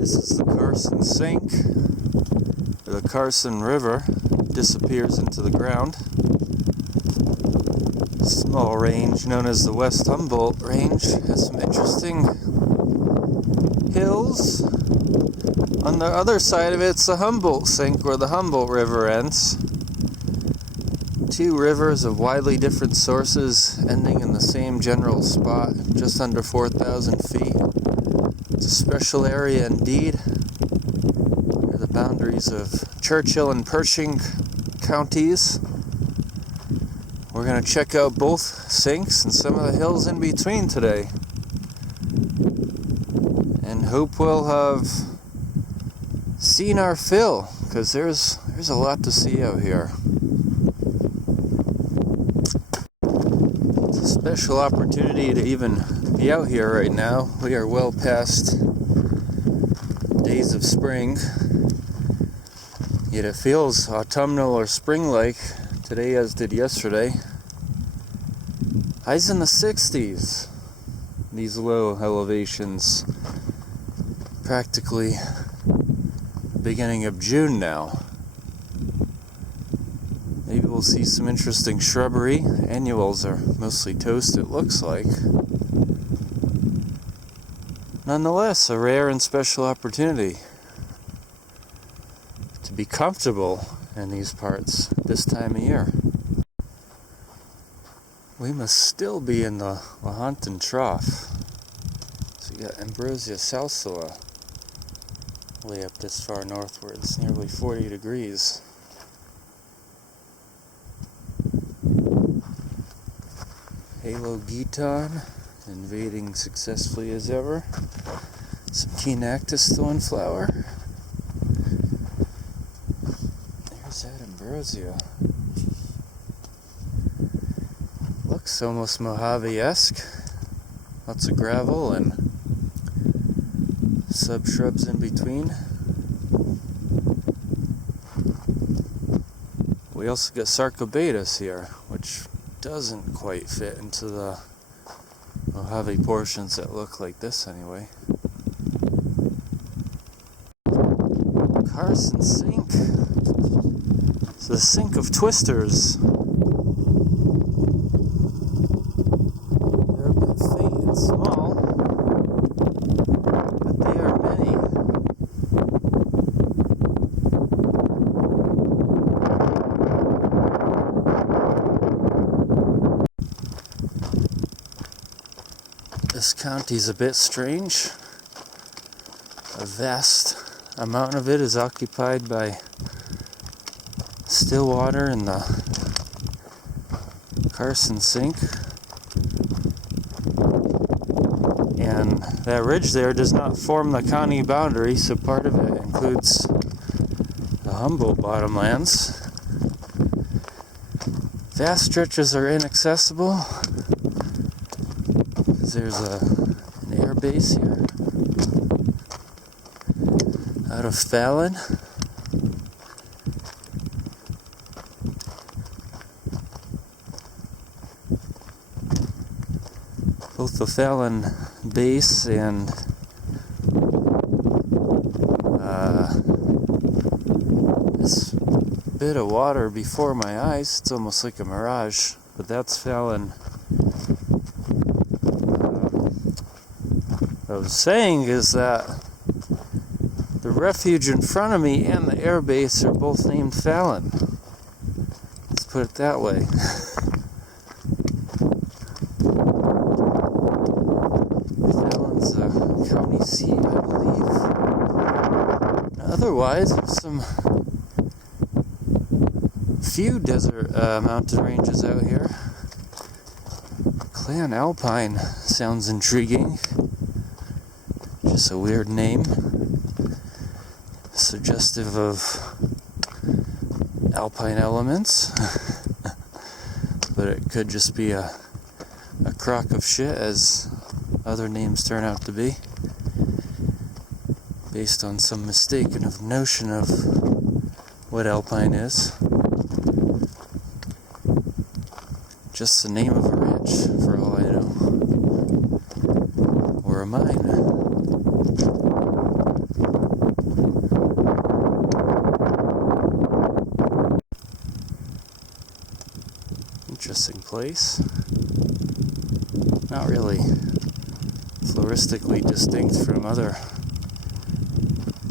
This is the Carson Sink, where the Carson River disappears into the ground. A small range known as the West Humboldt Range has some interesting hills. On the other side of it's the Humboldt Sink, where the Humboldt River ends. Two rivers of widely different sources ending in the same general spot, just under 4,000 feet. It's a special area indeed. They're the boundaries of Churchill and Pershing counties. We're going to check out both sinks and some of the hills in between today. And hope we'll have seen our fill, because there's a lot to see out here. It's a special opportunity to even be out here right now. We are well past days of spring, yet it feels autumnal or spring-like today as did yesterday. Highs in the 60s, these low elevations, practically beginning of June now. Maybe we'll see some interesting shrubbery. Annuals are mostly toast, it looks like. Nonetheless, a rare and special opportunity to be comfortable in these parts this time of year. We must still be in the Lahontan Trough. So you got Ambrosia salsula way up this far northward. It's nearly 40 degrees. Halo Geton invading successfully as ever. Some Kenactus still in flower. There's that Ambrosia. Looks almost Mojave-esque. Lots of gravel and sub-shrubs in between. We also got Sarcobatus here, which doesn't quite fit into the Mojave portions that look like this anyway. Carson Sink. It's the sink of twisters. They're a bit faint and small, but they are many. This county's a bit strange. A vast amount of it is occupied by still water in the Carson Sink. And that ridge there does not form the county boundary, so part of it includes the Humboldt bottomlands. Vast stretches are inaccessible. There's an air base here out of Fallon. Both the Fallon base and this bit of water before my eyes, it's almost like a mirage, but that's Fallon. What I was saying is that the refuge in front of me and the air base are both named Fallon. Let's put it that way. Fallon's a county seat, I believe. Otherwise, some few desert mountain ranges out here. Clan Alpine sounds intriguing. Just a weird name, suggestive of alpine elements, but it could just be a crock of shit, as other names turn out to be, based on some mistaken notion of what alpine is. Just the name of a ranch, for all I know. Or a mine. interesting place. Not really floristically distinct from other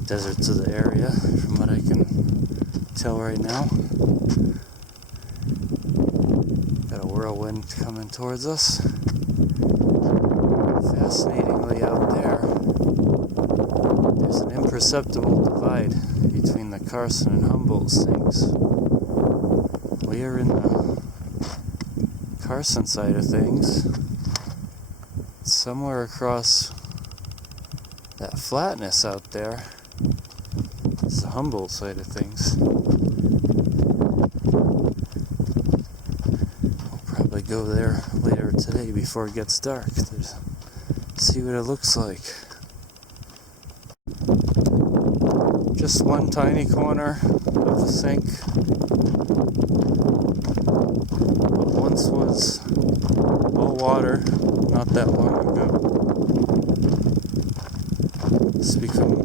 deserts of the area, from what I can tell right now. Got a whirlwind coming towards us. Fascinatingly, out there's an imperceptible divide between the Carson and Humboldt sinks. We are in the Carson side of things. Somewhere across that flatness out there is the Humboldt side of things. We'll probably go there later today before it gets dark to see what it looks like. Just one tiny corner of the sink. What once was all water not that long ago. It's become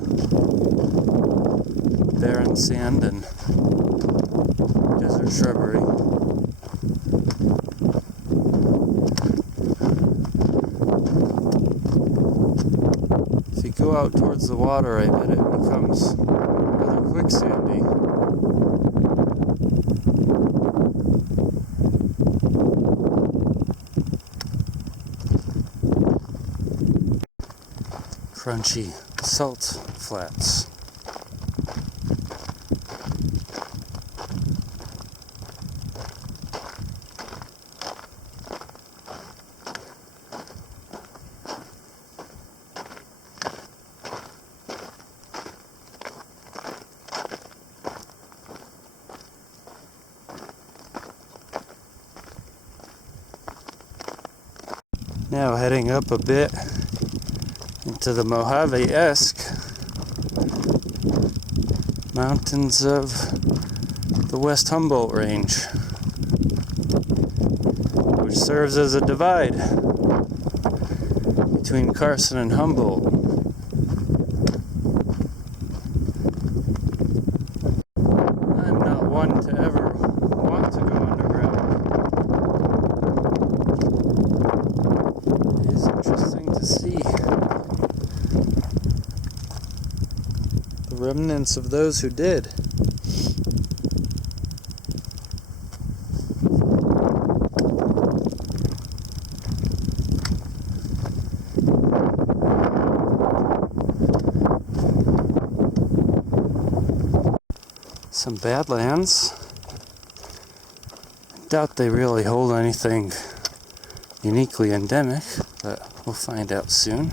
barren sand and desert shrubbery. If you go out towards the water, I bet it becomes rather quicksandy. Crunchy salt flats. Now heading up a bit into the Mojave-esque mountains of the West Humboldt Range, which serves as a divide between Carson and Humboldt. I'm not one to ever want to go underground. It is interesting to see the remnants of those who did. Some badlands. I doubt they really hold anything uniquely endemic, but we'll find out soon.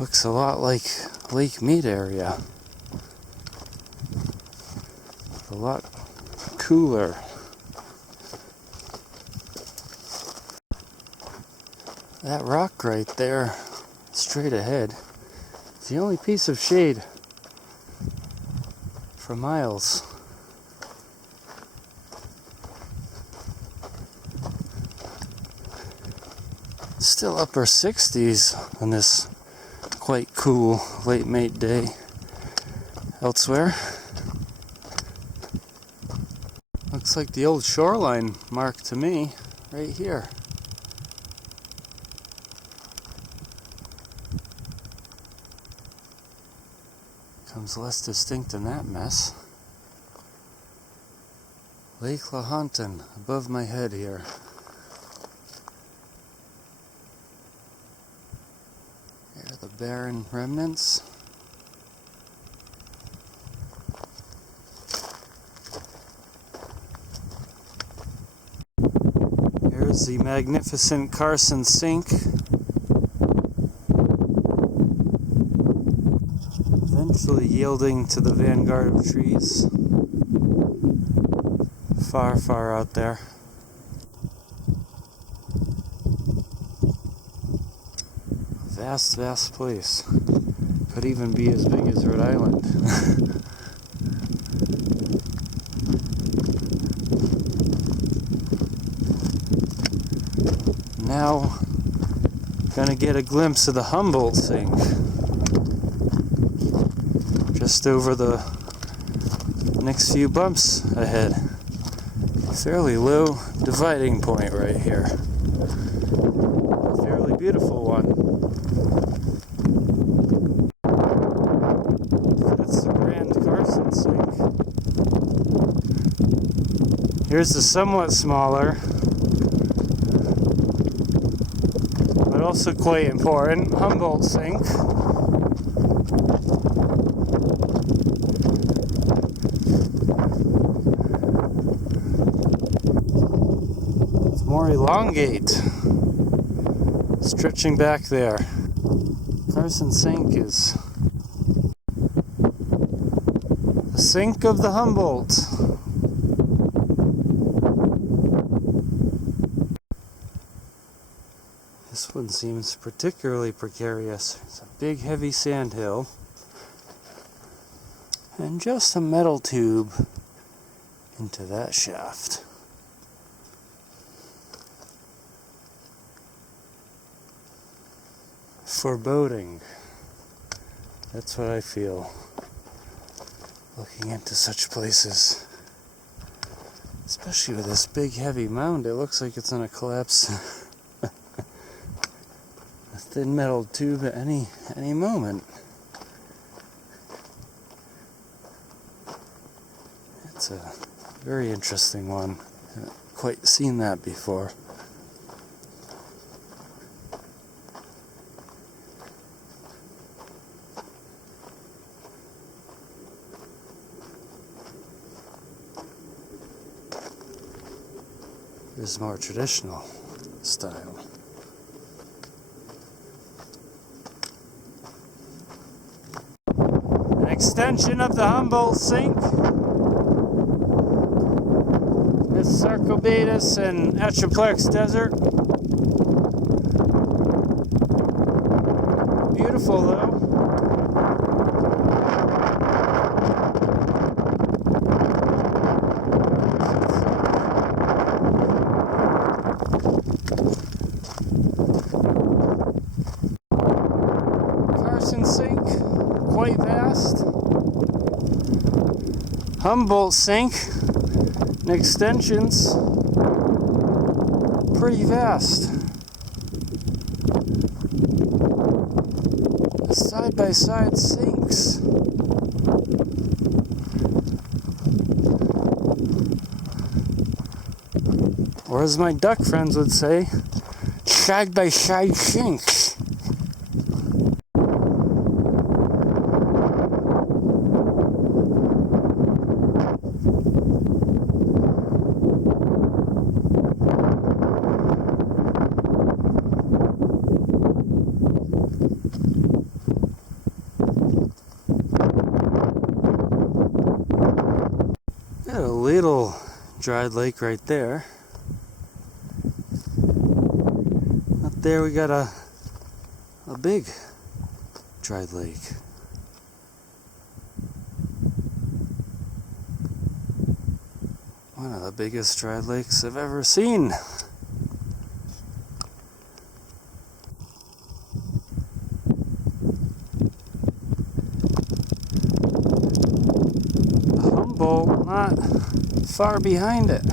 Looks a lot like Lake Mead area. A lot cooler. That rock right there, straight ahead, is the only piece of shade for miles. Still upper 60s on this quite cool late May day elsewhere. Looks like the old shoreline mark to me right here. Comes less distinct than that mess. Lake Lahontan above my head here. Here are the barren remnants. Here's the magnificent Carson Sink. Eventually yielding to the vanguard of trees. Far, far out there. Vast, vast place. Could even be as big as Rhode Island. Now, gonna get a glimpse of the Humboldt Sink. Just over the Next few bumps ahead. Fairly low dividing point right here. Fairly beautiful one. That's the Grand Carson Sink. Here's the somewhat smaller, but also quite important, Humboldt Sink. It's more elongate, stretching back there. Carson Sink is the sink of the Humboldt. This one seems particularly precarious. It's a big heavy sand hill and just a metal tube into that shaft. Foreboding. That's what I feel looking into such places. Especially with this big heavy mound, it looks like it's gonna collapse. A thin metal tube at any moment. It's a very interesting one. I haven't quite seen that before. This is more traditional style. An extension of the Humboldt Sink. This Sarcobatus and Atroplex Desert. Beautiful though. Carson Sink, quite vast. Humboldt Sink and extensions, pretty vast. Side-by-side sinks. Or as my duck friends would say, side-by-side sinks. Got a little dried lake right there. Up there we got a big dried lake. One of the biggest dried lakes I've ever seen. Humboldt not far behind it.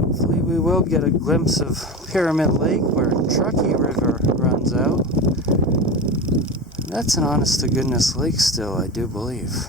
Hopefully we will get a glimpse of Pyramid Lake where Truckee River runs out. That's an honest to goodness lake still, I do believe.